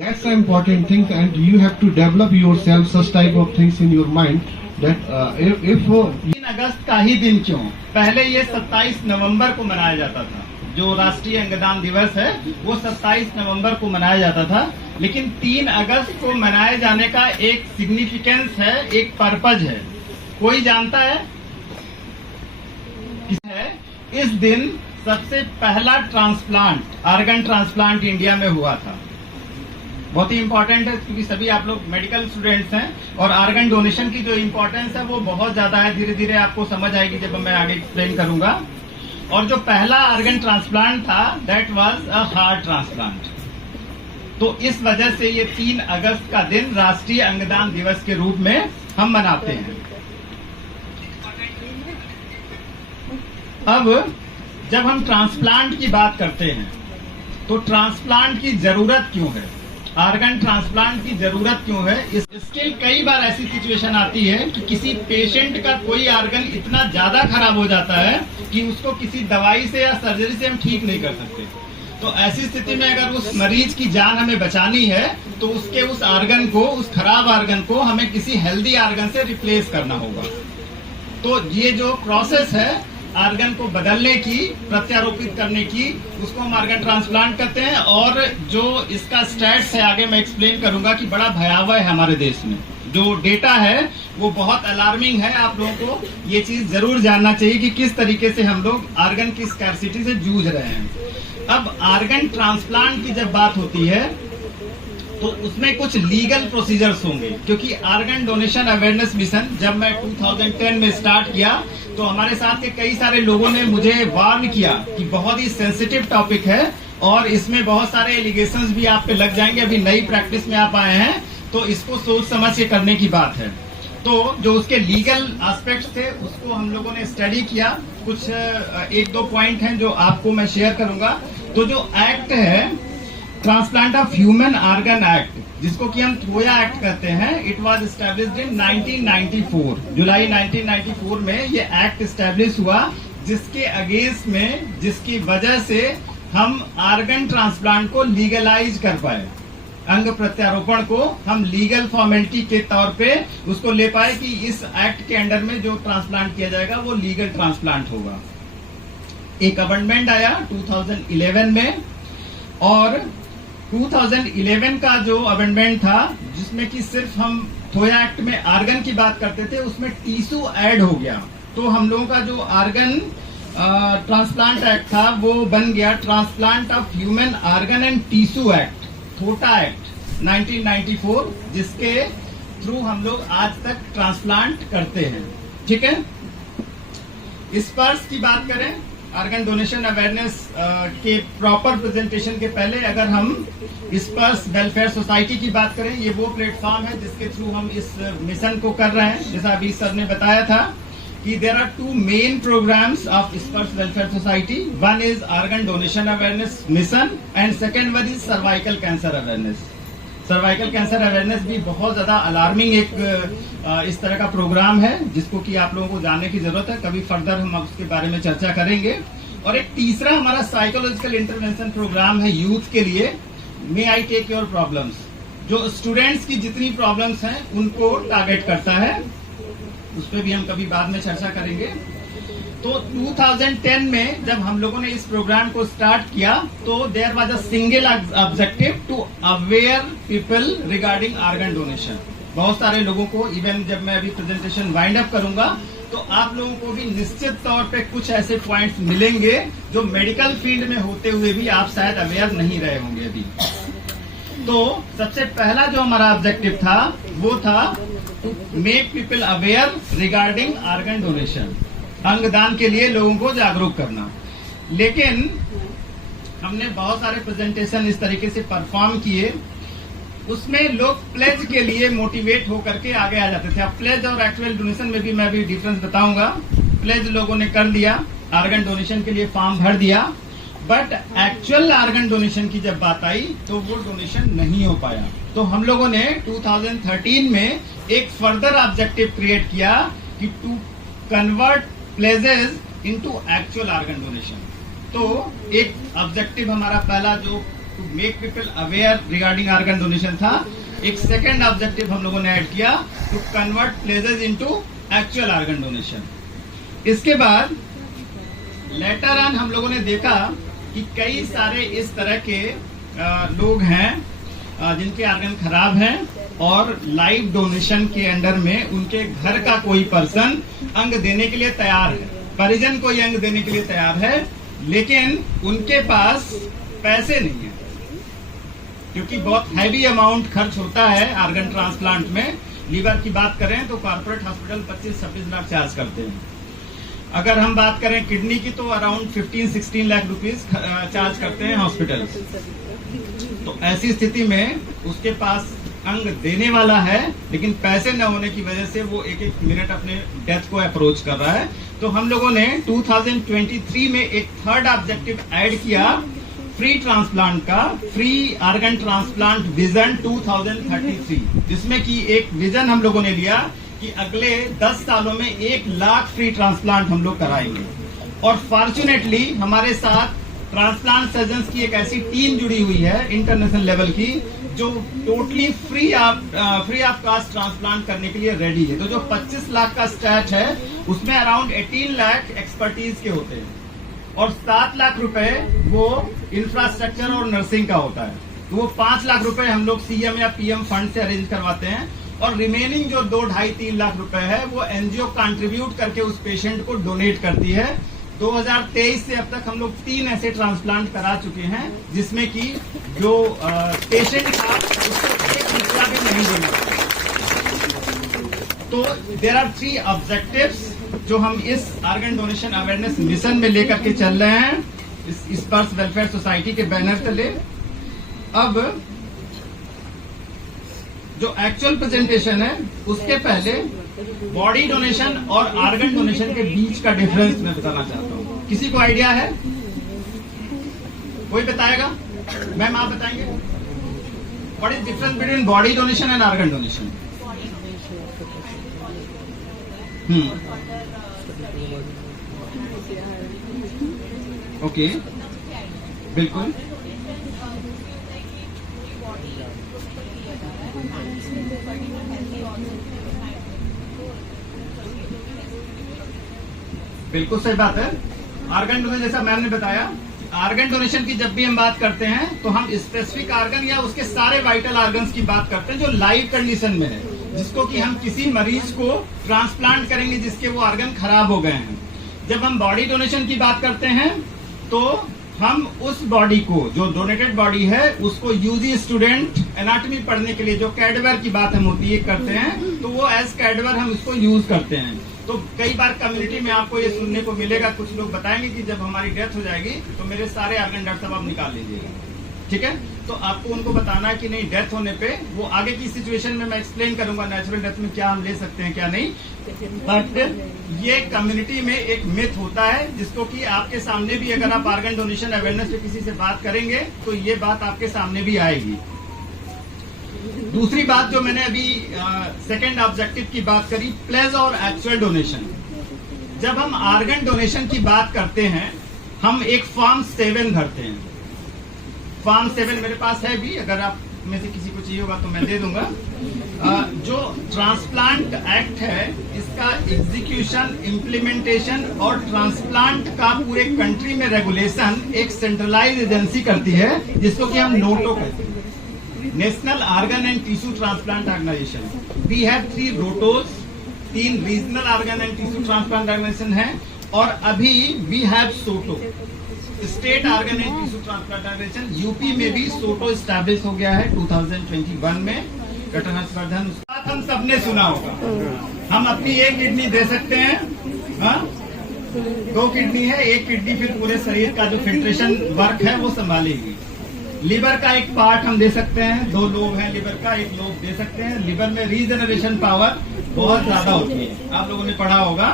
That's the important thing, and you have to develop yourself such type of things in your mind that if 3 अगस्त का ही दिन क्यों? पहले ये 27 नवंबर को मनाया जाता था। जो राष्ट्रीय अंगदान दिवस है वो 27 नवंबर को मनाया जाता था, लेकिन 3 अगस्त को मनाए जाने का एक सिग्निफिकेंस है, एक पर्पज है। कोई जानता है? इस दिन सबसे पहला ट्रांसप्लांट, ऑर्गन ट्रांसप्लांट इंडिया में हुआ था। बहुत ही इंपॉर्टेंट है क्योंकि सभी आप लोग मेडिकल स्टूडेंट्स हैं और ऑर्गन डोनेशन की जो इम्पोर्टेंस है वो बहुत ज्यादा है। धीरे धीरे आपको समझ आएगी जब मैं आगे एक्सप्लेन करूंगा। और जो पहला ऑर्गन ट्रांसप्लांट था that was a heart transplant. तो इस वजह से ये 3 अगस्त का दिन राष्ट्रीय अंगदान दिवस के रूप में हम मनाते हैं। अब जब हम ट्रांसप्लांट की बात करते हैं तो ट्रांसप्लांट की जरूरत क्यों है, ऑर्गन ट्रांसप्लांट की जरूरत क्यों है? इसके कई बार ऐसी सिचुएशन आती है कि किसी पेशेंट का कोई ऑर्गन इतना ज्यादा खराब हो जाता है कि उसको किसी दवाई से या सर्जरी से हम ठीक नहीं कर सकते। तो ऐसी स्थिति में अगर उस मरीज की जान हमें बचानी है तो उसके उस ऑर्गन को, उस खराब ऑर्गन को हमें किसी हेल्दी ऑर्गन से रिप्लेस करना होगा। तो ये जो प्रोसेस है ऑर्गन को बदलने की, प्रत्यारोपित करने की, उसको हम ऑर्गन ट्रांसप्लांट करते हैं। और जो इसका स्टैट्स है आगे मैं एक्सप्लेन करूंगा कि बड़ा भयावह है हमारे देश में। जो डेटा है वो बहुत अलार्मिंग है। आप लोगों को ये चीज जरूर जानना चाहिए कि किस तरीके से हम लोग ऑर्गन की स्कैर्सिटी से जूझ रहे हैं। अब ऑर्गन ट्रांसप्लांट की जब बात होती है तो उसमें कुछ लीगल प्रोसीजर्स होंगे, क्योंकि ऑर्गन डोनेशन अवेयरनेस मिशन जब मैं 2010 में स्टार्ट किया तो हमारे साथ के कई सारे लोगों ने मुझे वार्न किया कि बहुत ही सेंसिटिव टॉपिक है और इसमें बहुत सारे एलिगेशंस भी आप पे लग जाएंगे। अभी नई प्रैक्टिस में आप आए हैं तो इसको सोच समझ के करने की बात है। तो जो उसके लीगल एस्पेक्ट्स थे उसको हम लोगों ने स्टडी किया। कुछ 1-2 पॉइंट हैं जो आपको मैं शेयर करूंगा। तो जो एक्ट है transplant of human organ act, जिसको कि हम थोया एक्ट कहते हैं, इट वाज एस्टैब्लिश्ड इन 1994। जुलाई 1994 में ये एक्ट एस्टैब्लिश हुआ, जिसके अगेंस्ट में, जिसकी वजह से हम ऑर्गन ट्रांसप्लांट को लीगलाइज कर पाए। अंग प्रत्यारोपण को हम लीगल फॉर्मेलिटी के तौर पे उसको ले पाए कि इस एक्ट के अंडर में जो ट्रांसप्लांट किया जाएगा वो लीगल ट्रांसप्लांट होगा। एक अमेंडमेंट आया 2011 में, और 2011 का जो अमेंडमेंट था जिसमें कि सिर्फ हम थोया एक्ट में ऑर्गन की बात करते थे, उसमें टिश्यू ऐड हो गया। तो हम लोगों का जो ऑर्गन ट्रांसप्लांट एक्ट था वो बन गया transplant of human organ and tissue act, Thotta act 1994, जिसके थ्रू हम लोग आज तक ट्रांसप्लांट करते हैं। ठीक है। स्पर्श की बात करें, ऑर्गन डोनेशन अवेयरनेस के प्रॉपर प्रेजेंटेशन के पहले अगर हम स्पर्श वेलफेयर सोसाइटी की बात करें, ये वो प्लेटफॉर्म है जिसके थ्रू हम इस मिशन को कर रहे हैं। जैसा अभी सर ने बताया था कि there are 2 main programs of Sparsh welfare society. One is organ donation awareness mission and second one is cervical cancer awareness. Cervical cancer awareness भी बहुत ज्यादा अलार्मिंग एक इस तरह का प्रोग्राम है जिसको कि आप लोगों को जानने की जरूरत है। कभी फर्दर हम उसके बारे में चर्चा करेंगे। और एक तीसरा हमारा साइकोलॉजिकल इंटरवेंशन प्रोग्राम है यूथ के लिए, मे आई टेक योर प्रॉब्लम्स, जो स्टूडेंट्स की जितनी प्रॉब्लम्स हैं उनको टारगेट करता है। उस पर भी हम कभी बाद में चर्चा करेंगे। तो 2010 में जब हम लोगों ने इस प्रोग्राम को स्टार्ट किया तो there was a single objective to aware people regarding organ donation. बहुत सारे लोगों को, इवन जब मैं अभी प्रेजेंटेशन वाइंड अप करूंगा तो आप लोगों को भी निश्चित तौर पे कुछ ऐसे पॉइंट्स मिलेंगे जो मेडिकल फील्ड में होते हुए भी आप शायद अवेयर नहीं रहे होंगे अभी। तो सबसे पहला जो हमारा ऑब्जेक्टिव था वो था to make people aware regarding organ donation, अंगदान के लिए लोगों को जागरूक करना। लेकिन हमने बहुत सारे प्रेजेंटेशन इस तरीके से परफॉर्म किए, उसमें लोग प्लेज के लिए मोटिवेट होकर के आगे आ जाते थे। अब प्लेज और एक्चुअल डोनेशन में भी मैं अभी डिफरेंस बताऊंगा। प्लेज लोगों ने कर लिया, ऑर्गन डोनेशन के लिए फॉर्म भर दिया, बट एक्चुअल ऑर्गन डोनेशन की जब बात आई तो वो डोनेशन नहीं हो पाया। तो हम लोगों ने 2013 में एक फर्दर ऑब्जेक्टिव क्रिएट किया कि to convert pledges into actual organ donation. तो एक ऑब्जेक्टिव हमारा पहला जो to make people aware regarding organ donation था। एक सेकेंड ऑब्जेक्टिव हम लोगों ने ऐड किया, to convert pledges into actual organ donation. इसके बाद लेटर ऑन हम लोगों ने देखा कि कई सारे इस तरह के लोग हैं जिनके ऑर्गन खराब हैं और लाइव डोनेशन के अंडर में उनके घर का कोई पर्सन अंग देने के लिए तैयार है, परिजन कोई अंग देने के लिए तैयार है, लेकिन उनके पास पैसे नहीं है, क्योंकि बहुत हैवी अमाउंट खर्च होता है ऑर्गन ट्रांसप्लांट में। लीवर की बात करें तो कॉर्पोरेट हॉस्पिटल 25-26 लाख चार्ज करते हैं। अगर हम बात करें किडनी की तो अराउंड 15-16 लाख रुपीस चार्ज करते हैं हॉस्पिटल। तो ऐसी स्थिति में उसके पास अंग देने वाला है, लेकिन पैसे न होने की वजह से वो एक एक मिनट अपने डेथ को अप्रोच कर रहा है। तो हम लोगों ने 2023 में एक थर्ड ऑब्जेक्टिव ऐड किया, फ्री ट्रांसप्लांट का, फ्री ऑर्गन ट्रांसप्लांट विजन 2033, जिसमें कि एक विजन हम लोगों ने लिया कि अगले 10 सालों में 1 लाख फ्री ट्रांसप्लांट हम लोग कराएंगे। और फॉर्चुनेटली हमारे साथ ट्रांसप्लांट सर्जन्स की एक ऐसी टीम जुड़ी हुई है इंटरनेशनल लेवल की, जो totally free of cost transplant करने के लिए रेडी है। तो जो 25 लाख का स्टैट है उसमें अराउंड 18 लाख एक्सपर्टीज के होते हैं और 7 लाख रुपए वो इंफ्रास्ट्रक्चर और नर्सिंग का होता है। तो वो 5 लाख रुपए हम लोग सीएम या पीएम फंड से अरेंज करवाते हैं और रिमेनिंग जो 2-2.5-3 लाख रुपए है वो एनजीओ कंट्रीब्यूट करके उस पेशेंट को डोनेट करती है। 2023 से अब तक हम लोग 3 ऐसे ट्रांसप्लांट करा चुके हैं, जिसमें कि जो पेशेंट था उसको 1 रुपया भी नहीं देना। तो देयर आर 3 ऑब्जेक्टिव्स जो हम इस ऑर्गन डोनेशन अवेयरनेस मिशन में लेकर के चल रहे हैं, इस स्पर्श वेलफेयर सोसाइटी के बैनर तले। अब जो एक्चुअल प्रेजेंटेशन है उसके पहले बॉडी डोनेशन और ऑर्गन डोनेशन के बीच का डिफरेंस मैं बताना चाहता हूँ। किसी को आइडिया है? कोई बताएगा? मैम आप बताएंगे? What is difference between body donation and organ donation? Okay, बिल्कुल। बिल्कुल सही बात है। ऑर्गन डोनेशन, जैसा मैम ने बताया, ऑर्गन डोनेशन की जब भी हम बात करते हैं तो हम स्पेसिफिक ऑर्गन या उसके सारे वाइटल ऑर्गन्स की बात करते हैं जो लाइव कंडीशन में है, जिसको कि हम किसी मरीज को ट्रांसप्लांट करेंगे जिसके वो ऑर्गन खराब हो गए हैं। जब हम बॉडी डोनेशन की बात करते हैं तो हम उस बॉडी को, जो डोनेटेड बॉडी है, उसको यूजी स्टूडेंट एनाटॉमी पढ़ने के लिए जो कैडवर की बात हम होती है करते हैं, तो वो एज कैडवर हम उसको यूज करते हैं। तो कई बार कम्युनिटी में आपको ये सुनने को मिलेगा, कुछ लोग बताएंगे कि जब हमारी डेथ हो जाएगी तो मेरे सारे ऑर्गन डॉक्टर साहब आप निकाल लीजिएगा, ठीक है। तो आपको उनको बताना है कि नहीं, डेथ होने पे वो आगे की सिचुएशन में मैं एक्सप्लेन करूंगा नेचुरल डेथ में क्या हम ले सकते हैं क्या नहीं, बट ये कम्युनिटी में एक मिथ होता है जिसको कि आपके सामने भी, अगर आप ऑर्गन डोनेशन अवेयरनेस पे किसी से बात करेंगे तो ये बात आपके सामने भी आएगी। दूसरी बात जो मैंने अभी सेकेंड ऑब्जेक्टिव की बात करी, प्लेज और एक्चुअल डोनेशन। जब हम ऑर्गन डोनेशन की बात करते हैं हम एक फॉर्म 7 भरते हैं। फॉर्म 7 मेरे पास है भी, अगर आप में से किसी को चाहिए होगा तो मैं दे दूंगा। जो ट्रांसप्लांट एक्ट है इसका एग्जीक्यूशन, इम्प्लीमेंटेशन और ट्रांसप्लांट का पूरे कंट्री में रेगुलेशन एक सेंट्रलाइज एजेंसी करती है, जिसको कि हम नोटो कहते हैं, national organ and tissue transplant organisation. We have 3 ROTTOs, 3 regional organ and tissue transplant organisation है, और अभी we have SOTTO, state organ and tissue transplant organisation. UP में भी सोटो स्टैब्लिश हो गया है 2021 में। डॉक्टर हर्षवर्धन, बात हम सबने सुना होगा, हम अपनी एक किडनी दे सकते हैं, हाँ? 2 किडनी है, एक किडनी फिर पूरे शरीर का जो फिल्ट्रेशन वर्क है वो संभालेगी। लिवर का एक पार्ट हम दे सकते हैं, 2 लोब है लिवर का, 1 लोब दे सकते हैं। लिवर में रीजनरेशन पावर बहुत ज्यादा होती है, आप लोगों ने पढ़ा होगा,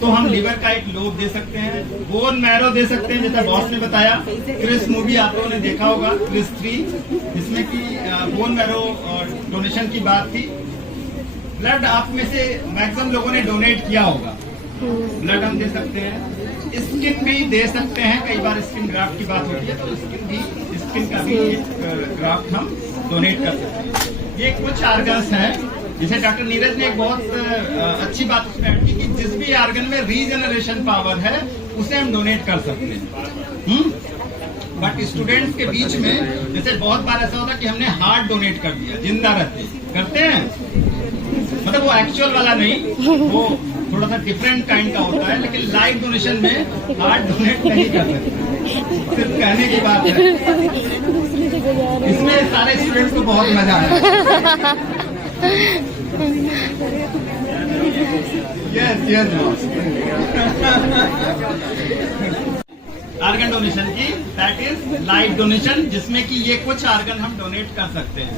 तो हम लिवर का 1 लोब दे सकते हैं। बोन मैरो दे सकते हैं, जैसा बॉस ने बताया। क्रिस मूवी आप लोगों ने देखा होगा, क्रिस 3, जिसमें कि बोन मैरो डोनेशन की बात थी। ब्लड आप में से मैक्सिमम लोगों ने डोनेट किया होगा, ब्लड हम दे सकते हैं। स्किन भी दे सकते हैं, कई बार स्किन ग्राफ्ट की बात होती है तो स्किन भी स्किन का भी एक ग्राफ्ट हम डोनेट कर सकते हैं। ये कुछ ऑर्गन्स हैं, जैसे डॉक्टर नीरज ने एक बहुत अच्छी बात उसमें ऐड की कि जिस भी ऑर्गन में रीजनरेशन पावर है उसे हम डोनेट कर सकते हैं। बट स्टूडेंट्स के बीच में जैसे बहुत बार ऐसा होता है कि हमने हार्ट डोनेट कर दिया जिंदा रहते, करते हैं, मतलब वो एक्चुअल वाला नहीं, वो थोड़ा सा डिफरेंट काइंड का होता है, लेकिन लाइफ डोनेशन में हार्ट डोनेट नहीं कर सकते, सिर्फ कहने की बात है। इसमें सारे स्टूडेंट्स को बहुत मजा आया। यस ऑर्गन डोनेशन की, दैट इज लाइफ डोनेशन, जिसमें कि ये कुछ ऑर्गन हम डोनेट कर सकते हैं।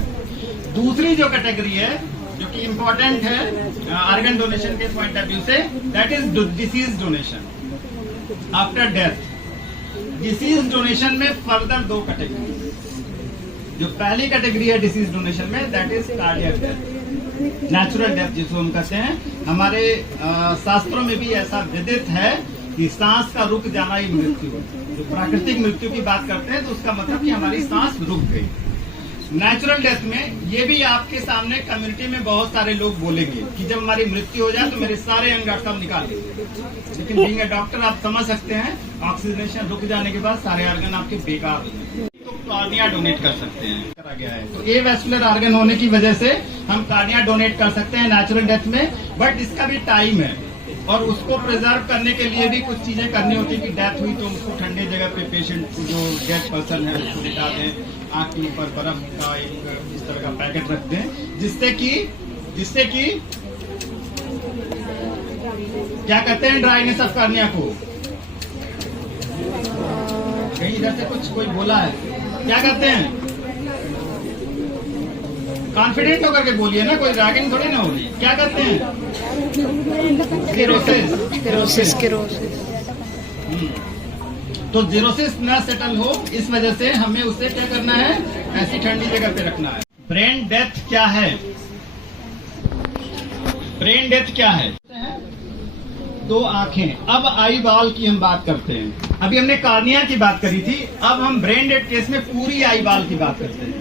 दूसरी जो कैटेगरी है जो कि इम्पोर्टेंट है ऑर्गन डोनेशन के पॉइंट ऑफ व्यू से, that is disease donation after death. Disease donation में फर्दर दो कैटेगरी, जो पहली कैटेगरी है डिसीज डोनेशन में, that is cardiac death, natural death जिसको हम कहते हैं। हमारे शास्त्रों में भी ऐसा विदित है कि सांस का रुक जाना ही मृत्यु है। जो प्राकृतिक मृत्यु की बात करते हैं तो उसका मतलब कि हमारी सांस रुक गई। नेचुरल डेथ में ये भी आपके सामने कम्युनिटी में बहुत सारे लोग बोलेंगे कि जब हमारी मृत्यु हो जाए तो मेरे सारे अंग डॉक्टर साहब निकाल देंगे, लेकिन बीइंग अ डॉक्टर आप समझ सकते हैं ऑक्सीजनेशन रुक जाने के बाद सारे ऑर्गन आपके बेकार हो जाएंगे। तो कार्डिया डोनेट कर सकते हैं, करा गया है। तो ए वैस्कुलर ऑर्गन होने की वजह से हम कार्डिया डोनेट कर सकते हैं नेचुरल डेथ में, बट इसका भी टाइम है और उसको प्रिजर्व करने के लिए भी कुछ चीजें करनी होती है कि डेथ हुई तो उसको ठंडे जगह पे पेशेंट को, जो डेथ पर्सन है उसको लिटा दें, आँख के ऊपर बर्फ का एक इस तरह का पैकेट रख दें, जिससे कि क्या कहते हैं ड्राइनेस ऑफ कार्निया को, कहीं इधर से कुछ कोई बोला है, क्या कहते हैं, कॉन्फिडेंट होकर के बोलिए ना, कोई रैगिंग थोड़ी ना होगी, क्या कहते हैं, स्क्लेरोसिस। तो जीरोसिस ना सेटल हो, इस वजह से हमें उसे क्या करना है, ऐसी ठंडी जगह पे रखना है। ब्रेन डेथ क्या है? ब्रेन डेथ क्या है? दो आंखें। अब आई बॉल की हम बात करते हैं। अभी हमने कार्निया की बात करी थी, अब हम ब्रेन डेथ केस में पूरी आई बॉल की बात करते हैं।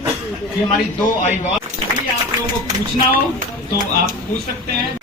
ये हमारी दो आई बॉल। यदि आप लोगों को पूछना हो तो आप पूछ सकते हैं।